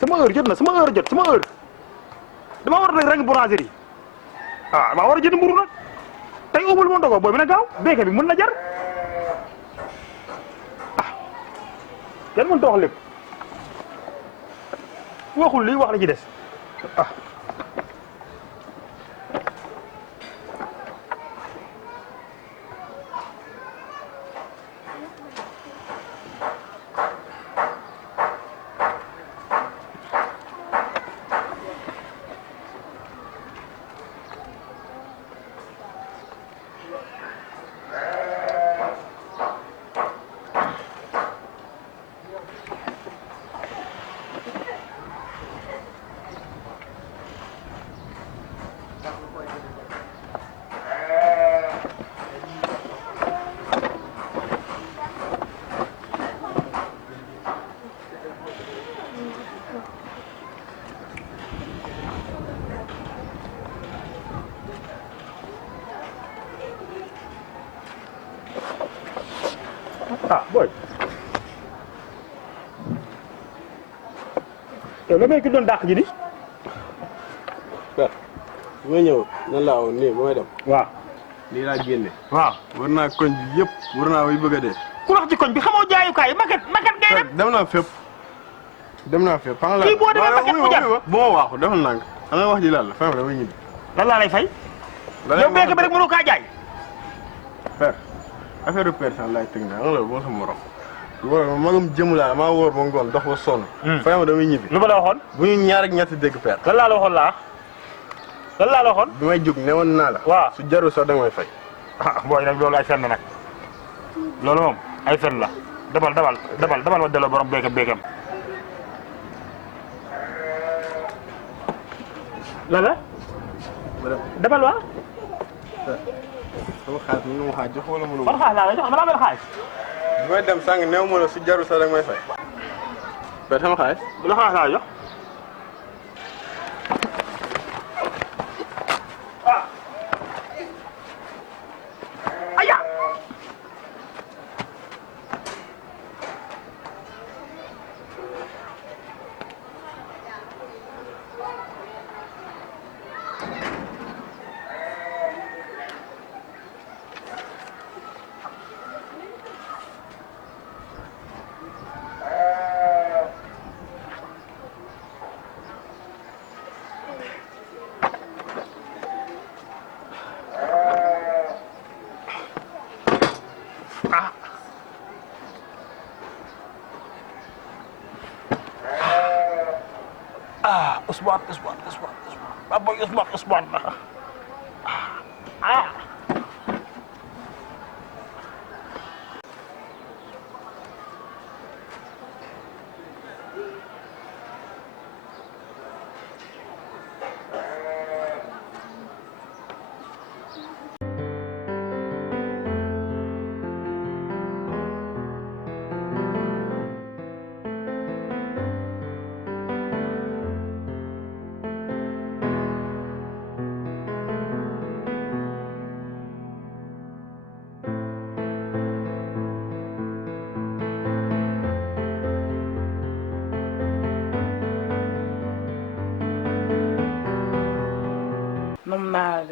sama heure jot na sama heure jot sama heure dama war a rek boulangerie ah maa war a jënd mburu nag tey ubul ma ndogo booy bi na gaaw béykat bi mën na jar ah kenn mënut a wax lépp waxul lii wax la ci des ah. ah boy yow la may ki doon dàq ji di per bu may ñëw nan laa woon nii ba may dem waaw lii laa génne waaw war naa koñ bi yëpp war naa way bëgg a dee ku wax ci koñ bi xamoo jaayukaay maket ngay dem dem naa fépp xam nga kii boo demee maket bu jar bu ma waaxu defal nang xam nga wax ji lan la fay ma damay ñibbi lan laa lay fay yow béykat bi rek mënoo kaa jaay per affaire personne laay teg naa nga la boo sa morom magam jëm laa maa wóor ba ngoon dox ba sonn fay ma damay ñibbi lu ma la waxoon bu ñu ñaar ak ñetti dégg per lan laa la waxoon lan laa la waxoon bi may jóg newoon naa la waaw su jarul sax da nga may fay ah booy nag loolu ay fen nag loolu moom ay fen la dabal ma delloo borom béykam la dabal waa sama xaalis mënu ma xaaj jox wala mënu ban xaalis laa la jox dama mel xaalis bi may dem sànq néew ma la su jarul sax da nga may fay per sama xaalis bu la xaalis laa la jox Usman. Baboy Usman.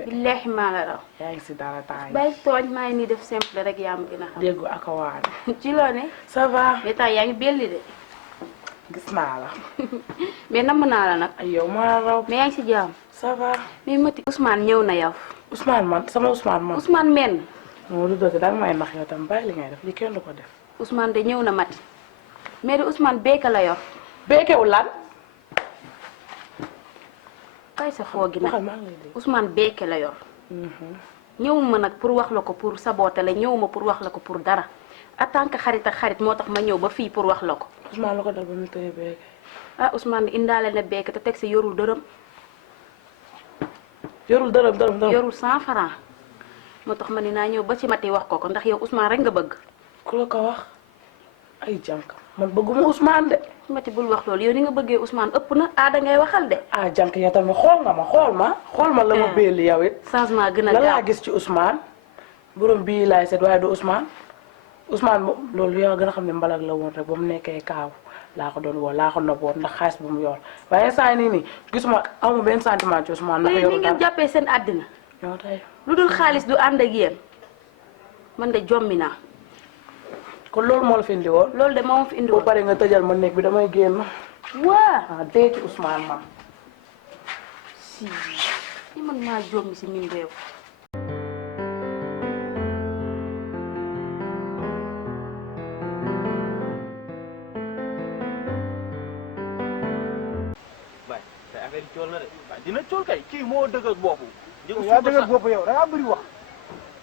billahi maa la raw. yaa ngi si dara temps bàyyi tooñ maa ngi nii def simple rek yaa ma gën a xam. déggu ak a waane. ci loo ne. ça va. mais temps yaa ngi belli de. gis naa la. mais namm naa la nag. ay yow maa raw. mais yaa ngi si jàmm. ça va. mais Mati Ousmane ñëw na yow. Ousmane man sama Ousmane man. Ousmane men. non du dooti danga may nax yow tam bàyyi li ngay def li kenn du ko def. Ousmane de ñëw na Mati. mais de Ousmane béykat la yor. béykewul lan. kay sa foo gi nag Ousmane béykat la yor. ñëwuma nag pour wax la ko pour saboter la ñëwuma pour wax la ko pour dara en tant que xarit ak xarit moo tax ma ñëw ba fii pour wax la ko. Ousmane la ko dal ba mu tëye béykat. ah Ousmane indaale na béykat te teg si yorul dërëm. yorul dërëm. yorul 100 francs moo tax ma ni naa ñëw ba ci Mati wax ko ndax yow Ousmane rek nga bëgg. ku la ko wax ay jànk man bëgguma Ousmane de. Mati bul wax loolu yow ni nga bëggee Ousmane ëpp na aada ngay waxal de. ah jànk yow tamit xool ma la ma béeli yow it. changement gën a lan gaaw laa gis ci Ousmane borom bii laay seet waaye du Ousmane moom loolu yow gën a xam ne mbalag la woon rek ba mu nekkee kaaw laa ko doon woo laa ko noppoon ndax xaalis bu mu yor waaye instant yii nii gisuma amuma benn sentiment ci Ousmane ndax ni yoru ngeen dara jàppee seen àddina ñoo tey lu dul xaalis du ànd ak yéen man de jommi naa kon loolu moo la fi indi woon loolu de moo ma fi indi boo woon paree nga tëjal ma nekk bi damay génn waa ah dee ci Ousmane man si ni man maa jommi si min réew waaye te affaire yi cool na de waaye dina cool kay kii moo dëgg ak boppu. yaa dëgg bopp yow da ngaa bëri wax.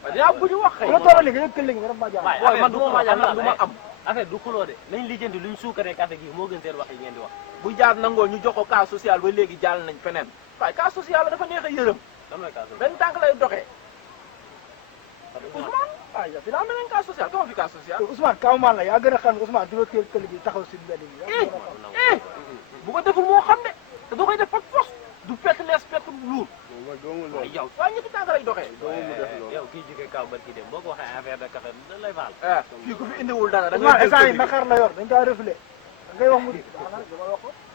waaye dinaa bëgg wax kay. la toll léegi yëkkal léegi nga def ma jaar. waaye man du ma maajal ndax du ma am. affaire du xuloo de nañ lijjanti luñ suukaree café gi moo gën seen wax yi ngeen di wax. bu jaar nangoo ñu jox ko cas social ba léegi jàll nañ feneen waaye cas social la dafa neex a yërëm lan mooy cas social. benn tànk lay doxee. Ousmane ah yow dinaa mel ne cas social comment fi cas social. Ousmane kaw maan la yaa gën a xam ne Ousmane du la teel këll gi taxaw si mbedd bi. bu ko deful moo xam ne te doo koy def par force du pett lees pett luur. man doomu loolu. waaye yow waaye ñetti tànk lay doxee. doomu mu def loolu. yow kii jógee kaw barki dem boo ko waxee affaire de café da lay baal. fii ku fi indiwul dara da Ousmane ngay instant yi jël naqar la yor dañ kaa reflé da ngay wax mu di.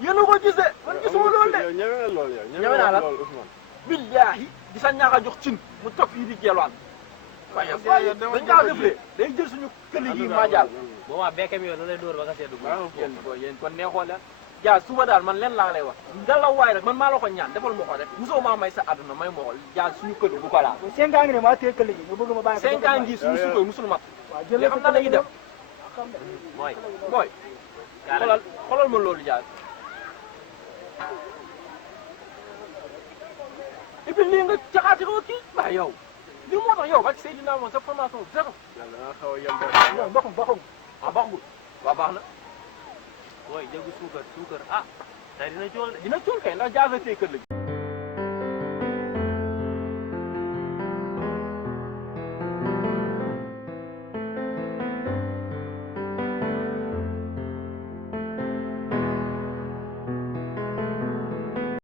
yéen a ko gisee man gisuma loolu de. yow ñeme na loolu yow. ñeme naa la loolu Ousmane. billaahi di sa ñaax a jox cin mu toog fii di gelwaan waaye waaye dañ kaa deflee day jël suñu këli gi maajaal boo waa bekkam yow da lay dóor ba nga seddu. yéen ko yéen kon neexoo leen jaa suba daal man leen laa lay wax ngelaw waay rek man maa la ko ñaan defal ma ko rek mosoo maa may sa àdduna may ma ko jaa suñu këli bu ko laal 5 ans ngi ne maa téye këll gi nga bëgg ma bàyyi. 5 ans ngi suñu sukoy musul mat waaw li xam na la ñuy def mooy. booy xoolal ma loolu jaar et puis lii nga jaxaati ko kii waaye yow lii moo tax yow ak Seydina moom sa formation zéro yàlla na xaw a yem yow baxum baxum. ah baaxul waaw baax na mooy jëgu suukar ah tey dina cool de. dina cool kay ndax jaase tey kër la